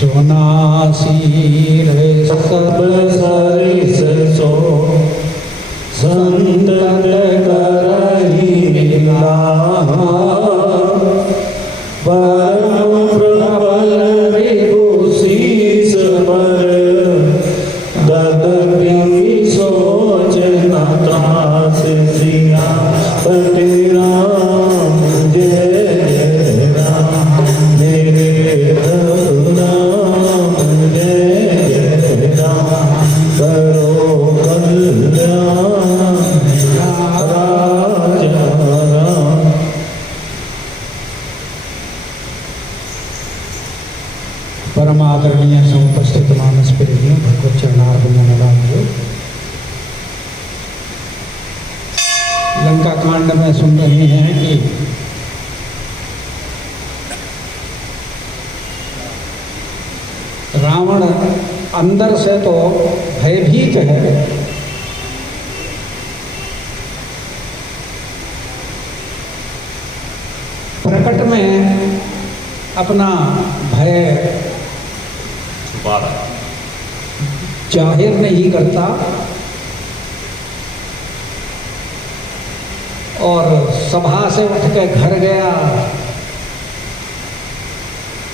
सोनासी रे सब सरिस सो संतत करहि मिला परम प्रबल रिपुशीष पर ददपि सोच न त्रास सियापति राम जय जय राम मेरे राम जय जय राम करो कल्याण राजा राम। परमादरणीय समुपस्थित मानस प्रेमियों भगवत चरणारविंद नमः। लंका कांड में सुन रहे हैं कि रावण अंदर से तो भयभीत है, प्रकट में अपना भय जाहिर नहीं करता और सभा से उठ के घर गया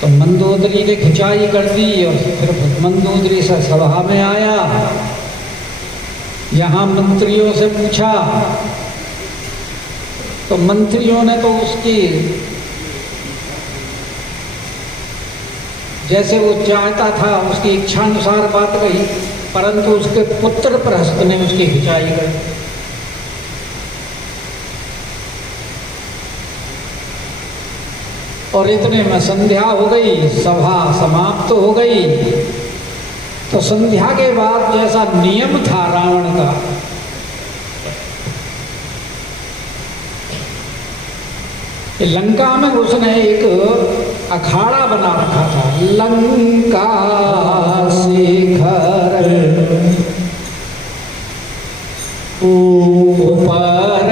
तो मंदोदरी ने खिंचाई कर दी और फिर मंदोदरी से सभा में आया। यहाँ मंत्रियों से पूछा तो मंत्रियों ने तो उसकी जैसे वो चाहता था उसकी इच्छानुसार बात कही, परंतु उसके पुत्र प्रहस्त ने उसकी खिंचाई कर दी। और इतने में संध्या हो गई, सभा समाप्त हो गई। तो संध्या के बाद जैसा नियम था रावण का, लंका में उसने एक अखाड़ा बना रखा था। लंका शिखर ऊपर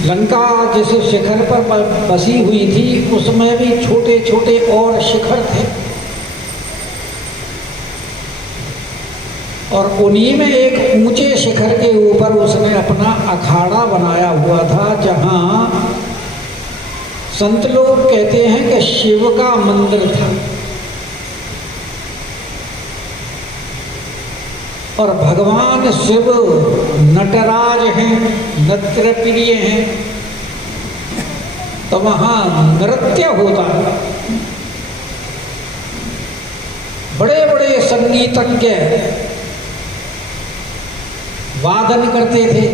लंका जिस शिखर पर बसी हुई थी उसमें भी छोटे छोटे और शिखर थे और उन्हीं में एक ऊंचे शिखर के ऊपर उसने अपना अखाड़ा बनाया हुआ था, जहां संत लोग कहते हैं कि शिव का मंदिर था और भगवान शिव नटराज हैं, नृत्य प्रिय हैं, तो वहां नृत्य होता है। बड़े बड़े संगीतज्ञ वादन करते थे,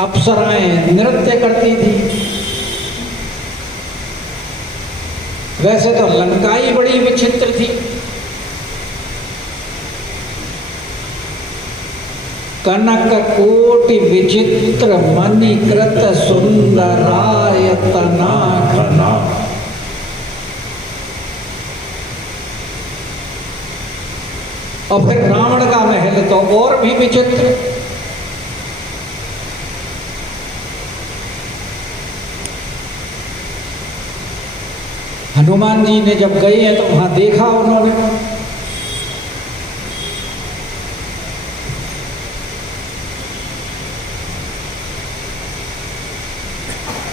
अप्सराएं नृत्य करती थी। वैसे तो लंकाई बड़ी विचित्र थी। कनक कोटि विचित्र मणिकृत सुंदरायतना घना। और फिर रावण का महल तो और भी विचित्र। हनुमान जी ने जब गए हैं तो वहां देखा उन्होंने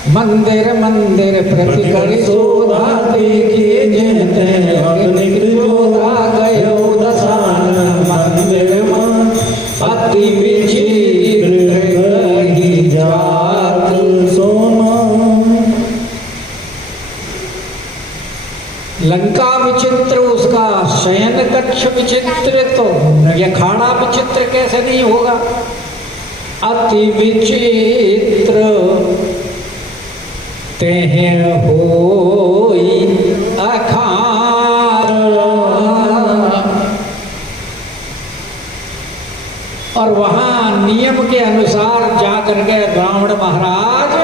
मंदिर मंदिर प्रति करी शोधा देखिए जेते अग्नि जोधा गयो दसान। मंदिर अति विचित्र कही जात सोना। लंका विचित्र, उसका शयन कक्ष विचित्र, तो यखाड़ा विचित्र कैसे नहीं होगा। अति विचित्र तेह होई अखाड़ा। और वहां नियम के अनुसार जाकर के रावण महाराज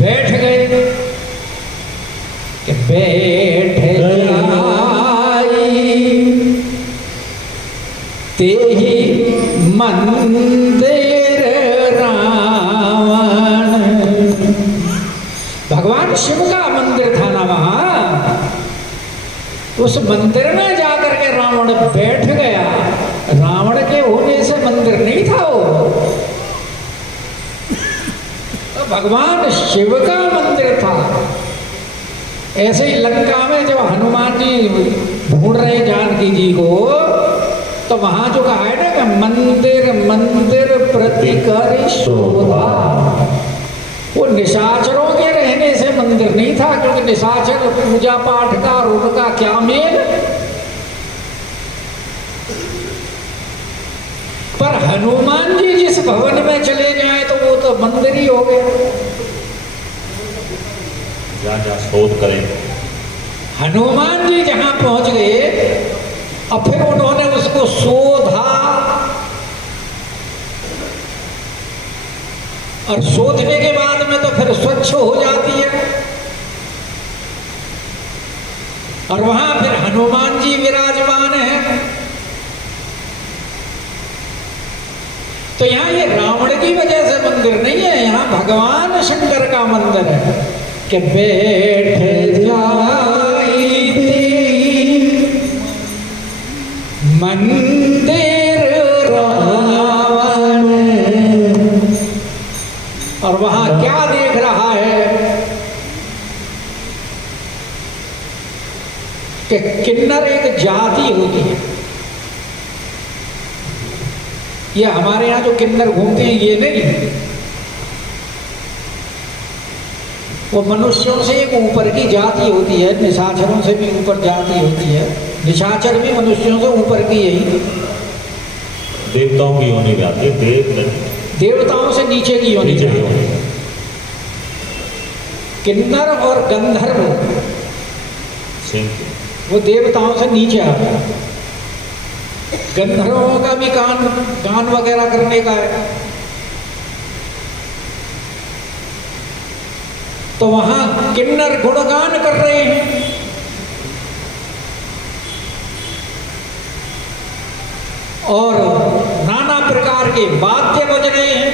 बैठ गए कि बैठ जाई मंदिर रावण। भगवान शिव का मंदिर था ना वहां, उस मंदिर में जाकर के रावण बैठ गया। रावण के होने से मंदिर नहीं था वो, तो भगवान शिव का मंदिर था। ऐसे ही लंका में जब हनुमान जी ढूंढ रहे जानकी जी को, तो वहां जो कहा है ना कि मंदिर मंदिर प्रतिकर शोभा, वो निशाचरों के रहने से मंदिर नहीं था, क्योंकि निशाचर पूजा पाठ का और उनका क्या मेल। पर हनुमान जी जिस भवन में चले जाए तो वो तो मंदिर ही हो गया। जहाँ शोध करें, हनुमान जी जहां पहुंच गए और फिर उन्होंने उसको शोधा, और शोधने के बाद में तो फिर स्वच्छ हो जाती है, और वहां फिर हनुमान जी विराजमान हैं। तो यहाँ ये रावण की वजह से मंदिर नहीं है, यहाँ भगवान शंकर का मंदिर है कि बैठ जाई मंदिर रावण। और वहां क्या देख रहा है कि किन्नर एक जाति होती है। ये हमारे यहाँ जो किन्नर घूमते हैं ये नहीं, वो मनुष्यों से एक ऊपर की जाति होती है, निशाचरों से भी ऊपर जाति होती है। निशाचर भी मनुष्यों से ऊपर की यही, देवताओं की योनि में आती है। देवताओं से नीचे की योनि में आती है। किन्नर और गंधर्व वो देवताओं से नीचे आते हैं। गंधर्वों का भी गान वगैरह करने का है, तो वहां किन्नर गुणगान कर रहे हैं। और नाना प्रकार के वाद्य बज रहे हैं,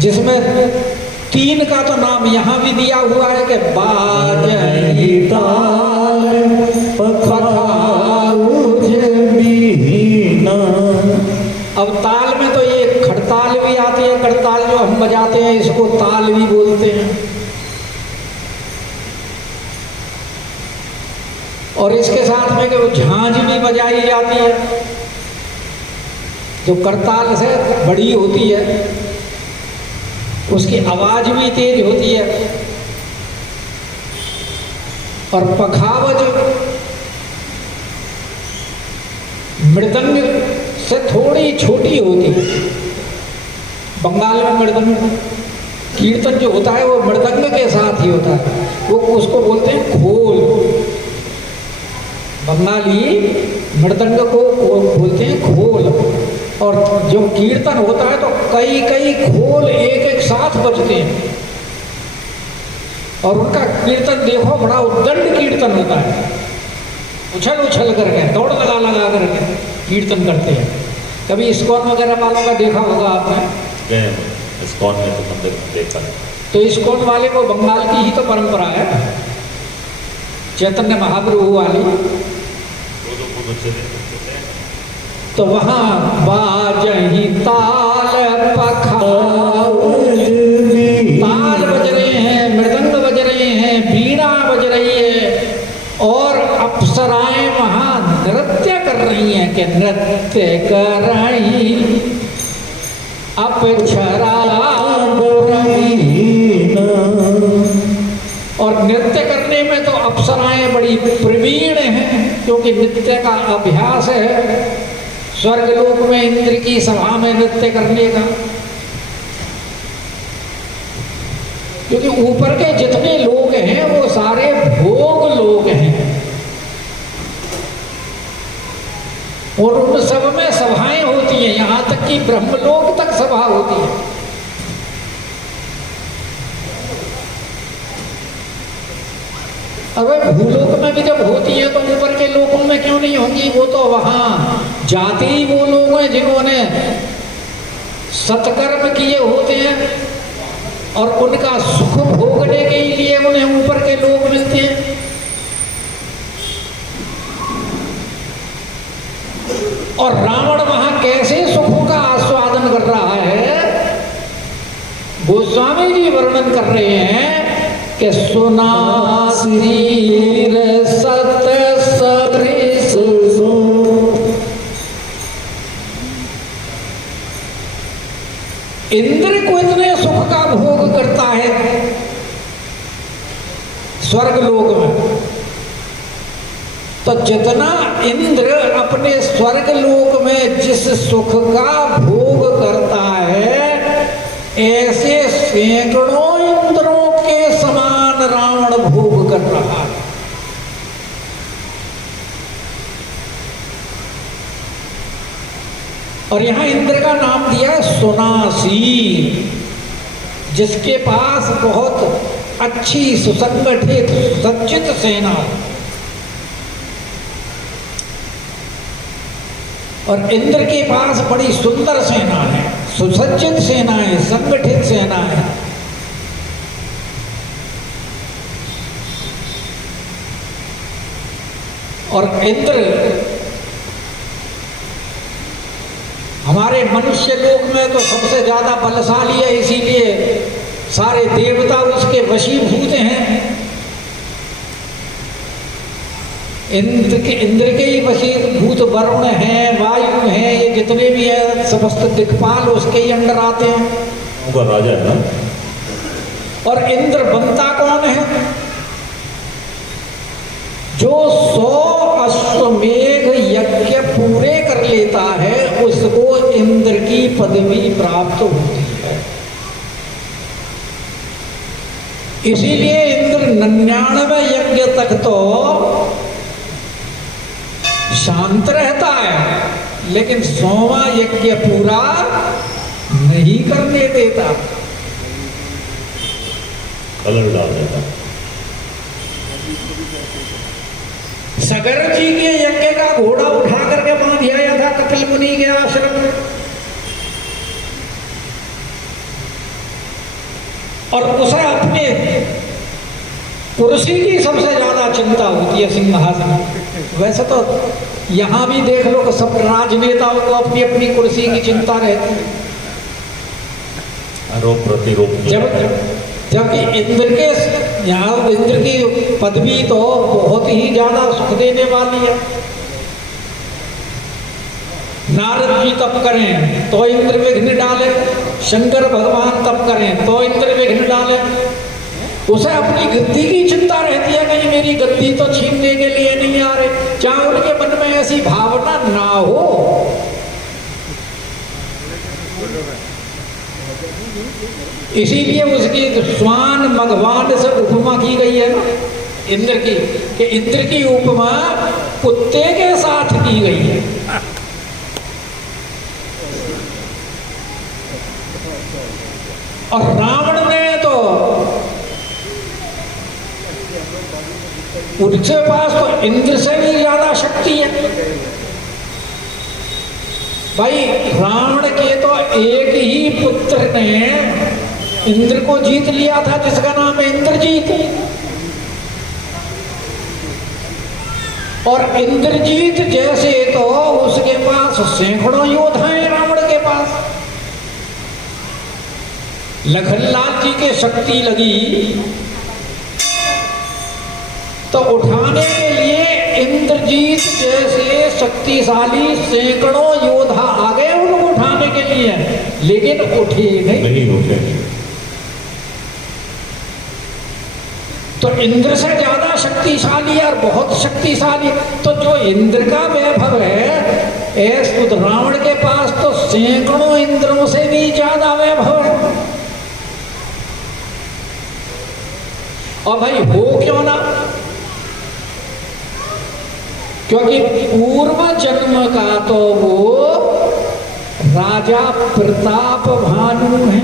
जिसमें 3 का तो नाम यहां भी दिया हुआ है कि बाजहि ताल पखाउज बीना। अब ताल में तो ये खड़ताल भी आती है, करताल जो हम बजाते हैं इसको ताल भी बोलते हैं। और इसके साथ में कि वो झांझ भी बजाई जाती है, जो करताल से बड़ी होती है, उसकी आवाज भी तेज होती है। और पखावज मृदंग से थोड़ी छोटी होती है। बंगाल में मृदंग कीर्तन जो होता है वो मृदंग के साथ ही होता है, वो उसको बोलते हैं खोल। बंगाली मृदंग को बोलते हैं खोल। और जो कीर्तन होता है तो कई कई खोल एक एक साथ बजते हैं, और उनका कीर्तन देखो बड़ा उद्दंड कीर्तन होता है। उछल उछल करके, दौड़ लगा लगा करके कीर्तन करते हैं। कभी इस्कॉन वगैरह वालों का देखा होगा आपने? इस्कॉन में तो मंदिर देखा है। तो इस्कॉन वाले को बंगाल की ही तो परंपरा है, चैतन्य महाप्रभु वाली। तो वहां बाजहि ताल पखाउज, ताल बज रहे हैं, मृदंग बज रहे हैं, बीड़ा बज रही है, और अप्सराएं वहां नृत्य कर रही हैं कि नृत्य कर रही अप्सरा। और नृत्य करने में तो अप्सराएं बड़ी प्रवीण हैं, क्योंकि नृत्य का अभ्यास है स्वर्गलोक में इंद्र की सभा में नृत्य करने का। क्योंकि ऊपर के जितने लोग हैं वो सारे भोग लोग हैं, और उन सब में सभाएं होती हैं, यहां तक कि ब्रह्मलोक तक सभा होती है। अबे भूलोक में भी जब होती है तो ऊपर के लोकों में क्यों नहीं होंगी? वो तो वहां जाते ही वो लोग हैं जिन्होंने सत्कर्म किए होते हैं और उनका सुख भोगने के लिए उन्हें ऊपर के लोग मिलते हैं। और रावण वहां कैसे सुखों का आस्वादन कर रहा है, गोस्वामी जी वर्णन कर रहे हैं कि सुना शरीर सत्य सरिस इंद्र को इतने सुख का भोग करता है स्वर्ग लोक में, तो जितना इंद्र अपने स्वर्ग लोक में जिस सुख का भोग करता है, ऐसे सैकड़ों इंद्रों के समान रावण भोग कर रहा है। और यहां इंद्र का नाम दिया है सुनासीर, जिसके पास बहुत अच्छी सुसंगठित सज्जित सेना है। और इंद्र के पास बड़ी सुंदर सेना है, सुसज्जित सेना है, संगठित सेना है। और इंद्र हमारे मनुष्य लोक में तो सबसे ज्यादा बलशाली है, इसीलिए सारे देवता उसके वशीभूत हैं। इंद्र के ही वशीभूत वरुण हैं, वायु हैं, ये जितने भी हैं समस्त दिक्पाल उसके ही अंडर आते हैं। उनका राजा है ना। और इंद्र बनता कौन है? जो 100 अश्वमेघ यज्ञ पूरे कर लेता है उसको इंद्र की पदवी प्राप्त होती है। इसीलिए इंद्र 99 यज्ञ तक तो शांत रहता है, लेकिन 100वां यज्ञ पूरा नहीं करने देता, कलर डाल देता। सगर जी के यज्ञ का घोड़ा उठा करके बांध दिया था कपिल मुनि के आश्रम में, और उसे अपने कुर्सी की सबसे ज्यादा चिंता होती है, सिंहासन। वैसे तो यहां भी देख लो कि सब राजनेताओं को अपनी अपनी कुर्सी की चिंता रहती है, आरोप प्रतिरोप। जबकि इंद्र के यहाँ इंद्र की पदवी तो बहुत ही ज्यादा सुख देने वाली है। नारद जी तप करें तो इंद्र विघ्न डाले, शंकर भगवान तप करें तो इंद्र विघ्न डाले। उसे अपनी गद्दी की चिंता रहती है, कहीं मेरी गद्दी तो छीनने के लिए नहीं आ रहे, चाहे उनके मन में ऐसी भावना ना हो। इसीलिए उसकी स्वान भगवान से उपमा की गई है ना इंद्र की, कि इंद्र की उपमा कुत्ते के साथ की गई है। और रावण ने तो उसके पास तो इंद्र से भी ज्यादा शक्ति है। भाई रावण के तो एक ही पुत्र ने इंद्र को जीत लिया था, जिसका नाम है इंद्रजीत। और इंद्रजीत जैसे तो उसके पास सैकड़ों योद्धा हैं रावण के पास। लखनलाल जी के शक्ति लगी तो उठाने के लिए इंद्रजीत जैसे शक्तिशाली सैकड़ों योद्धा आ गए उनको उठाने के लिए, लेकिन उठे नहीं उठे। तो इंद्र से ज्यादा शक्तिशाली और बहुत शक्तिशाली, तो जो इंद्र का वैभव है ऐसे तो रावण के पास तो सैकड़ों इंद्रों से भी ज्यादा वैभव है। और भाई हो क्यों ना, क्योंकि पूर्व जन्म का तो वो राजा प्रताप भानु है।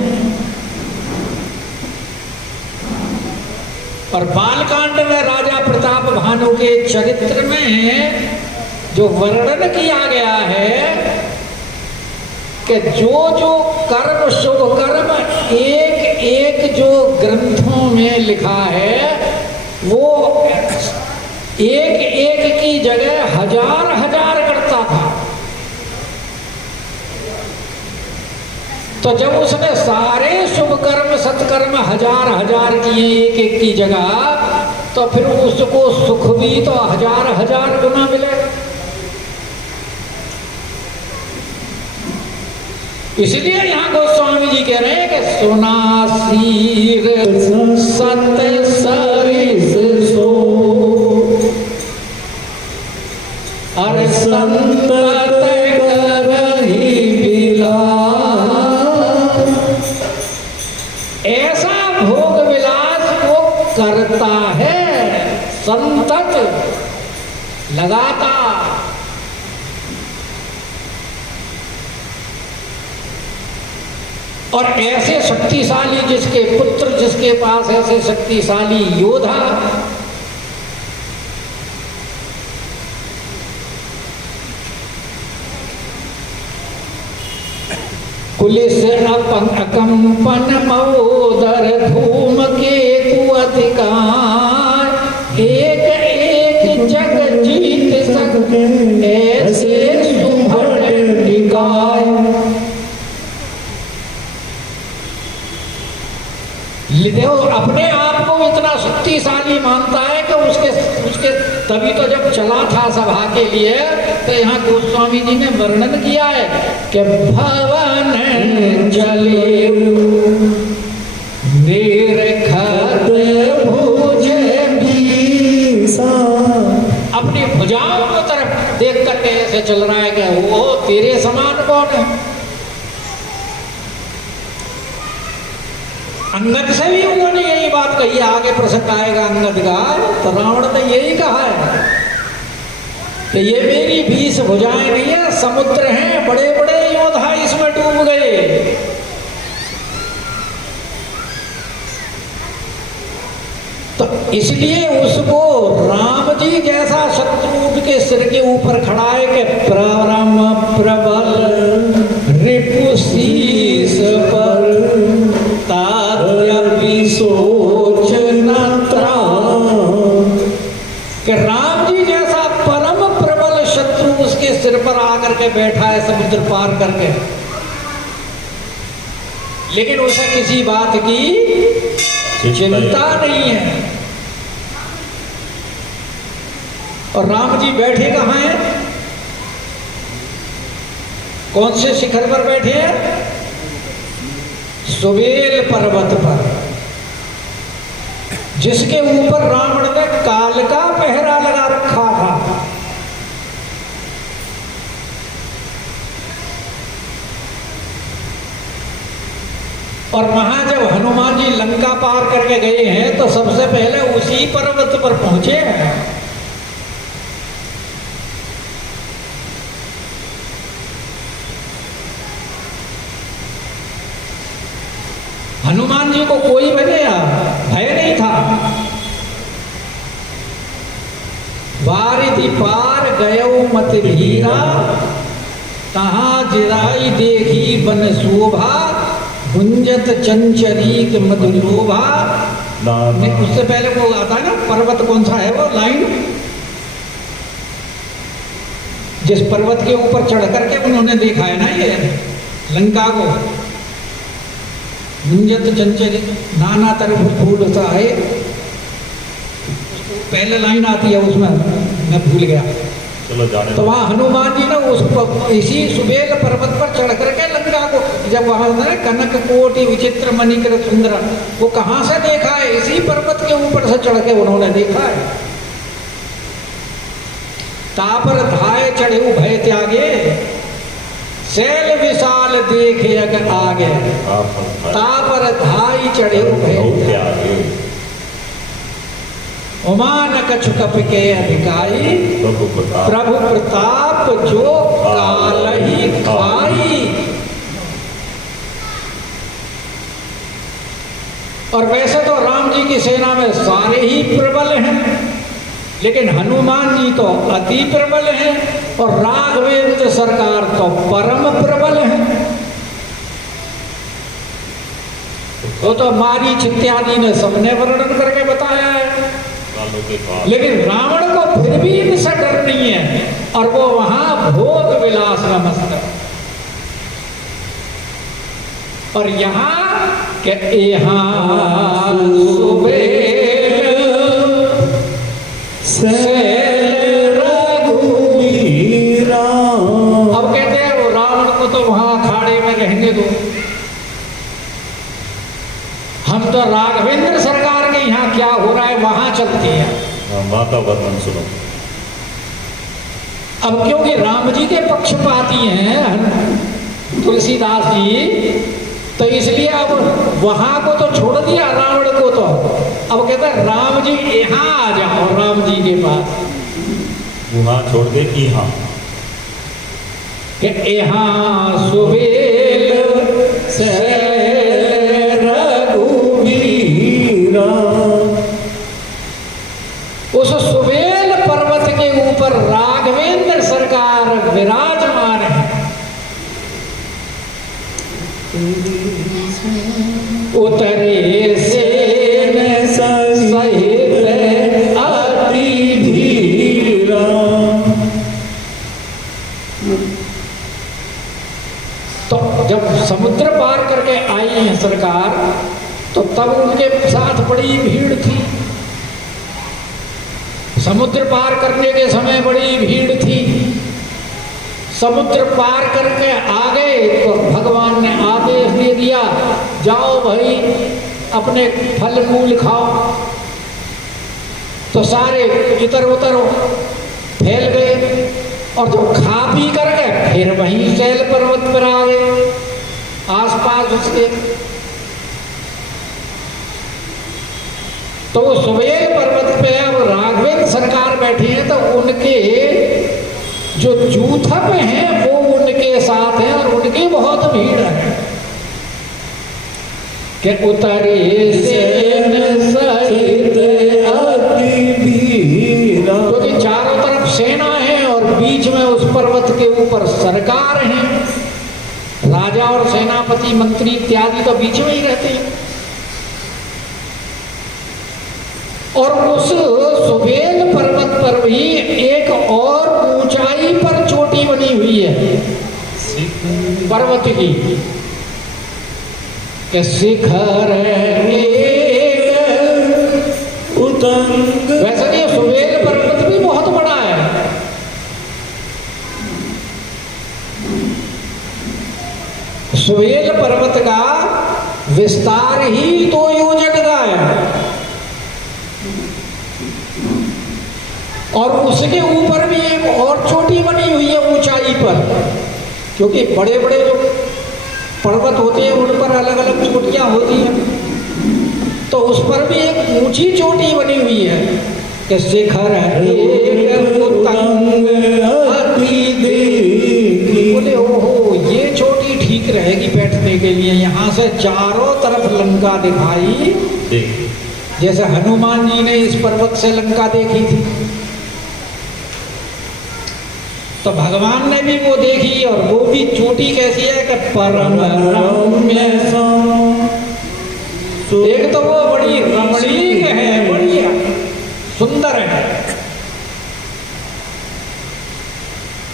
और बालकांड में राजा प्रताप भानु के चरित्र में जो वर्णन किया गया है कि जो जो कर्म शुभ कर्म एक एक जो ग्रंथों में लिखा है वो एक एक की जगह हजार हजार करता था। तो जब उसने सारे शुभ कर्म सत्कर्म हजार हजार किए एक एक की जगह, तो फिर उसको सुख भी तो हजार हजार गुना मिलेगा। इसलिए यहाँ गोस्वामी जी कह रहे हैं कि सोना सीर सत सरिस सो अरे संत करहि बिलास। ऐसा भोग विलास वो करता है संतत लगाता। और ऐसे शक्तिशाली जिसके पुत्र जिसके पास ऐसे शक्तिशाली योद्धा, कुलिस अकंपन मवोदर धूम केतु अधिकार एक एक जग जीत सके ऐसे सुभट निकाय। देखो अपने आप को इतना शक्तिशाली मानता है कि उसके तभी तो जब चला था सभा के लिए, तो यहाँ गोस्वामी जी ने वर्णन किया है कि भवन चले निरखत भुजे भीषा। अपनी भुजाओं की तरफ देख करके ऐसे चल रहा है कि वो तेरे समान कौन है। अंगद से भी उन्होंने यही बात कही है, आगे प्रसंग आएगा अंगद का, तो रावण ने यही कहा है कि ये मेरी 20 भुजाएं नहीं है, समुद्र हैं, बड़े बड़े योद्धा इसमें डूब गए। तो इसलिए उसको राम जी जैसा शत्रु के सिर के ऊपर खड़ा है कि परम प्रबल रिपुशीस पर सोच न त्राण। कि राम जी जैसा परम प्रबल शत्रु उसके सिर पर आकर के बैठा है समुद्र पार करके, लेकिन उसे किसी बात की चिंता नहीं है। और राम जी बैठे कहाँ हैं? कौन से शिखर पर बैठे हैं? सुबेल पर्वत पर, जिसके ऊपर रावण ने काल का पहरा लगा रखा था। और वहां जब हनुमान जी लंका पार करके गए हैं तो सबसे पहले उसी पर्वत पर पहुंचे हैं। हनुमान जी को कोई भय नहीं था। वारिधि पार गयो मत भीरा, कहाँ जिराई देखी बन शोभा, गुंजत चंचरीक मधुलोभा। उससे पहले वो आता है ना, पर्वत कौन सा है वो लाइन, जिस पर्वत के ऊपर चढ़ करके उन्होंने देखा है ना ये लंका को। गुंजत चंचल नाना तरफ फूल सा है, पहले लाइन आती है उसमें, मैं भूल गया। चलो जाने तो वहाँ हनुमान जी ने उस इसी सुबेल पर्वत पर चढ़ करके लंका को, जब वहाँ कनक कोटि विचित्र मणिकर सुंदर, वो कहाँ से देखा है? इसी पर्वत के ऊपर से चढ़ के उन्होंने देखा है। तापर धाय चढ़े भय त्यागे, शैल विशाल देखे अगर आगे, तापर धाई चढ़े भय त्यागे। उमान कछु कप के अधिकारी, प्रभु प्रताप जो काल ही खाई। और वैसे तो राम जी की सेना में सारे ही प्रबल हैं, लेकिन हनुमान जी तो अति प्रबल हैं और राघवेंद्र सरकार तो परम प्रबल हैं। वो तो मारीच इत्यादि ने सबने वर्णन करके बताया है, कालों के काल। लेकिन रावण को फिर भी इनसे डर नहीं है और वो वहां भोग विलास में मस्त है। और यहाँ के यहाँ सुबेल रघुवीरा। अब कहते हैं वो रावण को तो वहां अखाड़े में रहने दो, हम तो राघवेंद्र सरकार के यहाँ क्या हो रहा है वहां चलते हैं। माँ का वर्णन सुनो। अब क्योंकि राम जी के पक्षपाती हैं तुलसीदास जी, तो इसलिए अब वहां को तो छोड़ दिया रावण को, तो अब कहता है राम जी यहाँ आ जाओ, राम जी के पास। वहां छोड़ के यहाँ यहाँ सुबेल से रघुवीरा। उस सुबेल पर्वत के ऊपर राघवेंद्र सरकार विराजमान है। उतरे से सहित अति धीरा। तो जब समुद्र पार करके आई है सरकार, तो तब उनके साथ बड़ी भीड़ थी। समुद्र पार करने के समय बड़ी भीड़ थी। समुद्र पार करके आ गए तो भगवान ने आदेश दे दिया, जाओ भाई अपने फल मूल खाओ। तो सारे इधर उधर फैल गए और जब खा पी करके फिर वहीं शैल पर्वत पर आ गए आसपास उसके। तो वो सुबेल पर्वत पे अब राघवेंद्र सरकार बैठी है, तो उनके जो जूथप हैं वो उनके साथ हैं और उनकी बहुत भीड़ है कि उतरे सेन सहित अति भीरा। क्योंकि चारों तरफ सेना है और बीच में उस पर्वत के ऊपर सरकार है, राजा और सेनापति मंत्री इत्यादि तो बीच में ही रहते हैं। और उस सुबेल पर्वत पर भी एक और ऊंचाई पर चोटी बनी हुई है पर्वत की, कि शिखर उतंग। वैसे ये सुबेल पर्वत भी बहुत बड़ा है। सुबेल पर्वत का विस्तार ही 2 योजन का है और उसके ऊपर भी एक और चोटी बनी हुई है ऊंचाई पर, क्योंकि बड़े बड़े जो पर्वत होते हैं उन पर अलग अलग चोटियां होती हैं। तो उस पर भी एक ऊंची चोटी बनी हुई है कि शिखर बोले ओहो ये चोटी ठीक रहेगी बैठने के लिए। यहाँ से चारों तरफ लंका दिखाई, जैसे हनुमान जी ने इस पर्वत से लंका देखी थी, तो भगवान ने भी वो देखी। और वो भी चोटी कैसी है कि परम रम्य। एक तो वो बड़ी रमणीक है, बड़ी सुंदर है,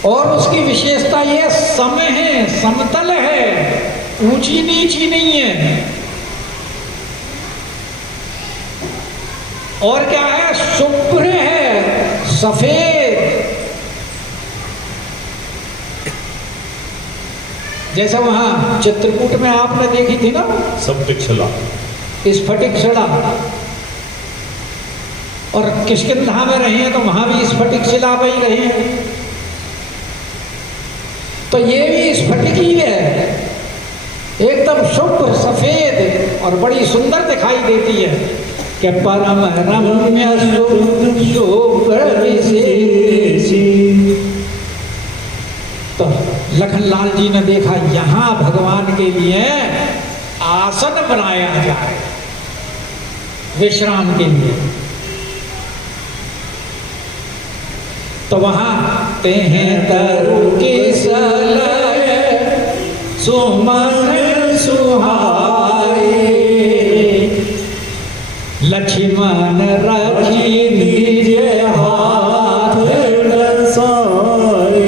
और उसकी विशेषता ये सम है, समतल है, ऊंची नीची नहीं है। और क्या है, शुभ्र है, सफेद। जैसा वहां चित्रकूट में आपने देखी थी ना स्फटिक शिला, स्फटिक शिला, और किष्किंधा में रहे हैं तो वहां भी स्फटिक शिला पे ही रहे हैं। तो ये भी स्फटिक ही है, एकदम शुभ्र सफेद और बड़ी सुंदर दिखाई देती है कि परम रम्य शुभ्र विशेषी। तो लखनलाल जी ने देखा यहाँ भगवान के लिए आसन बनाया जाए, विश्राम के लिए। तो वहां ते हैं तरु के सलय सुमन सुहाए, लक्ष्मण रखी निज हाथ रसाए।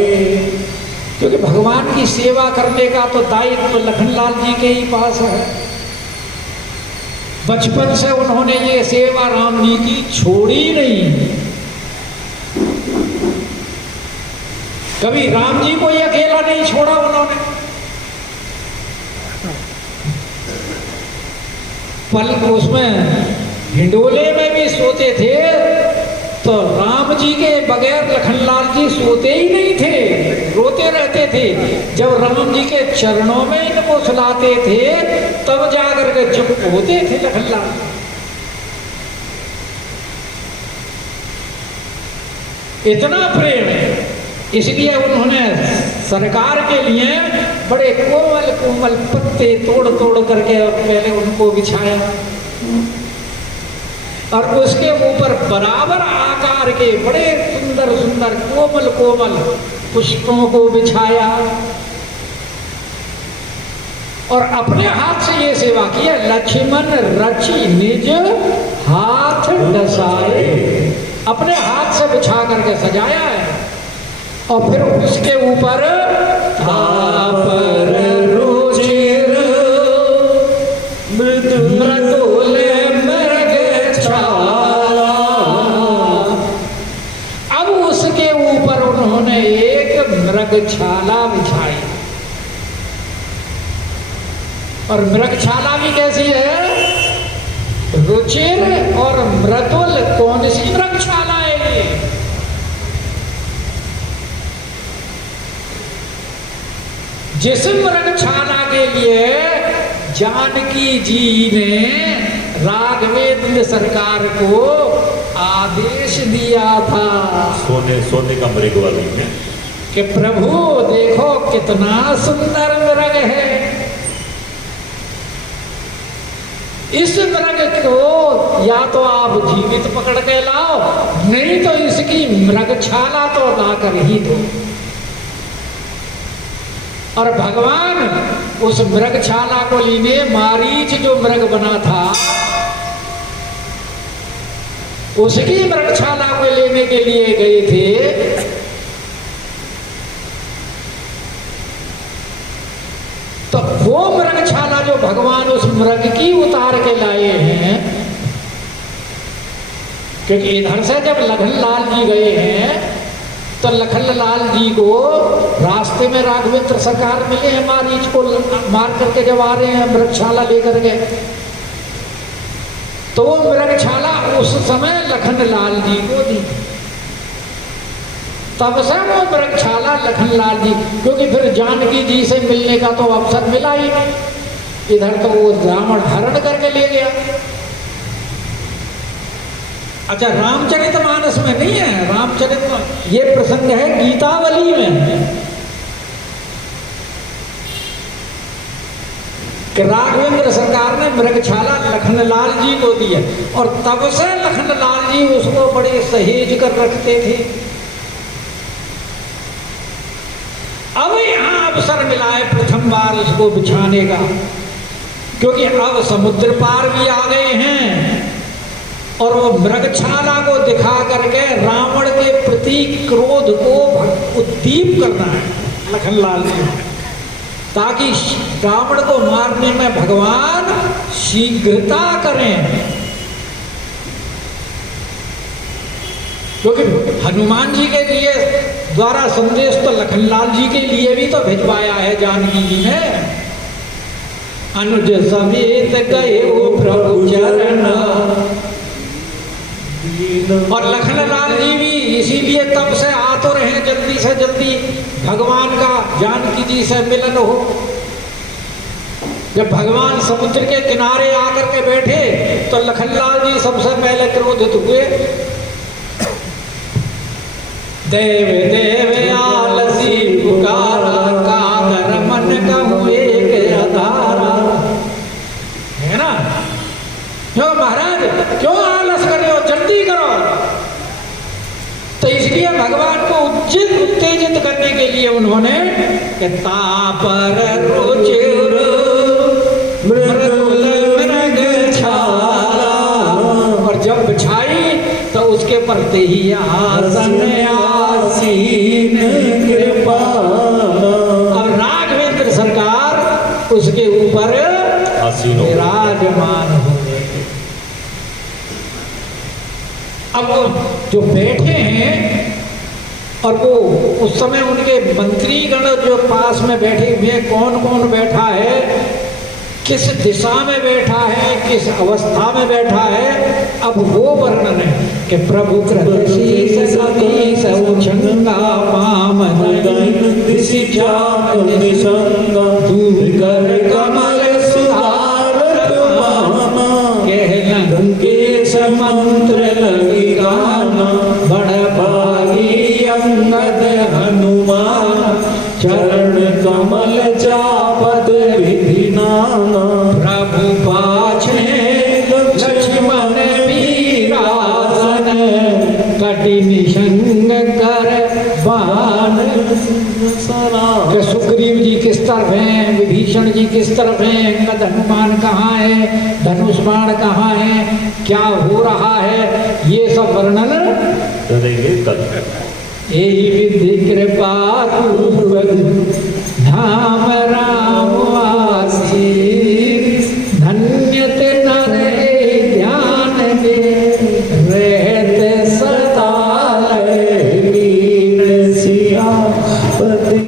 क्योंकि भगवान की सेवा करने का तो दायित्व लखनलाल जी के ही पास है। बचपन से उन्होंने ये सेवा राम जी की छोड़ी नहीं। कभी राम जी को ये अकेला नहीं छोड़ा उन्होंने। पल उसमें हिंडोले में भी सोते थे तो राम जी के बगैर लखनलाल जी सोते ही नहीं थे, रोते रहते थे। जब राम जी के चरणों में इनको सुलाते थे तब जाकर के चुप होते थे लखनलाल। इतना प्रेम, इसलिए उन्होंने सरकार के लिए बड़े कोमल कोमल पत्ते तोड़ तोड़ करके पहले उनको बिछाया और उसके ऊपर बराबर आकार के बड़े सुंदर सुंदर कोमल कोमल पुष्पों को बिछाया और अपने हाथ से ये सेवा की है। लक्ष्मण रचि निज हाथ डसाए, अपने हाथ से बिछा करके सजाया है और फिर उसके ऊपर तापर रुचिर मृदुल मृग छाला। अब उसके ऊपर उन्होंने एक मृग छाला बिछाई और मृगछाला भी कैसी है? रुचिर और मृदुल। कौन सी मृगछाला है ये? जिस मृगछाला के लिए जानकी जी ने राघवेंद्र सरकार को आदेश दिया था सोने का मृग वाली है कि प्रभु देखो कितना सुंदर मृग है, इस मृग को या तो आप जीवित पकड़ के लाओ, नहीं तो इसकी मृगछाला तो लाकर ही दो। और भगवान उस मृगछाला को लेने मारीच जो मृग बना था उसकी मृगछाला को लेने के लिए गए थे। तो वो मृगछाला जो भगवान उस मृग की उतार के लाए हैं, क्योंकि इधर से जब लखनलाल जी गए हैं तो लखनलाल जी को रास्ते में राघवेंद्र सरकार मिले हैं, मारीच को मार करके जब आ रहे हैं मृगछाला लेकर के, तो वो मृगछाला उस समय लखनलाल जी को दी। तब से वो मृगछाला लखनलाल जी, क्योंकि फिर जानकी जी से मिलने का तो अवसर मिला ही नहीं, इधर तो वो रावण हरण करके ले गया। अच्छा, रामचरितमानस में नहीं है, रामचरित ये प्रसंग है गीतावली में कि राघवेंद्र सरकार ने मृगछाला लखनलाल जी को दी है और तब से लखनलाल जी उसको बड़े सहेज कर रखते थे। अब यहां अवसर मिला है प्रथम बार उसको बिछाने का, क्योंकि अब समुद्र पार भी आ गए हैं और वो मृगछाला को दिखा करके रावण के प्रति क्रोध को उद्दीप करना है लखनलाल जी, ताकि रावण को मारने में भगवान शीघ्रता करें। क्योंकि हनुमान जी के लिए द्वारा संदेश तो लखनलाल जी के लिए भी तो भिजवाया है जानकी जी ने। अनुज समेत गए वो प्रभु चरण, और लखनलाल जी भी इसीलिए तब से आ तो रहे जल्दी से जल्दी भगवान का जानकी जी से मिलन हो। जब भगवान समुद्र के किनारे आकर के बैठे तो लखनलाल जी सबसे पहले क्रोधित हुए। देव देव आलसी पुकारा, कादर मन कहूँ एक अधारा, है ना? क्यों महाराज, क्यों लिए उन्होंने कि तापर रुचिर मृदुल मृग छाला, और जब बिछाई तो उसके पर ही आसन आसीन कृपा। अब राघवेंद्र सरकार उसके ऊपर आसीन हो गए। विराजमान हो गए। अब वो जो बैठे हैं और वो उस समय उनके मंत्रीगण जो पास में बैठे हुए, कौन कौन बैठा है, किस दिशा में बैठा है, किस अवस्था में बैठा है, अब वो वर्णन है कि प्रभु कृत शीस सतीश उछंगा पाम दिशि चाप निसंगा कर कमल सुधारत माना कहलन केश मंत्र लगी गाना बड़ भागी अंगद हनुमान चरण कमल चापत विधि नाना प्रभु पाछे लक्ष्मण वीरासन कटि निशंग कर बाण सरा। सुग्रीव जी किस तरफ हैं, विभीषण जी किस तरफ हैं, अंगद हनुमान कहाँ है, धनुष बाण कहाँ है, क्या हो रहा है, ये सब वर्णन करेंगे कल। यही विधि कृपा धाम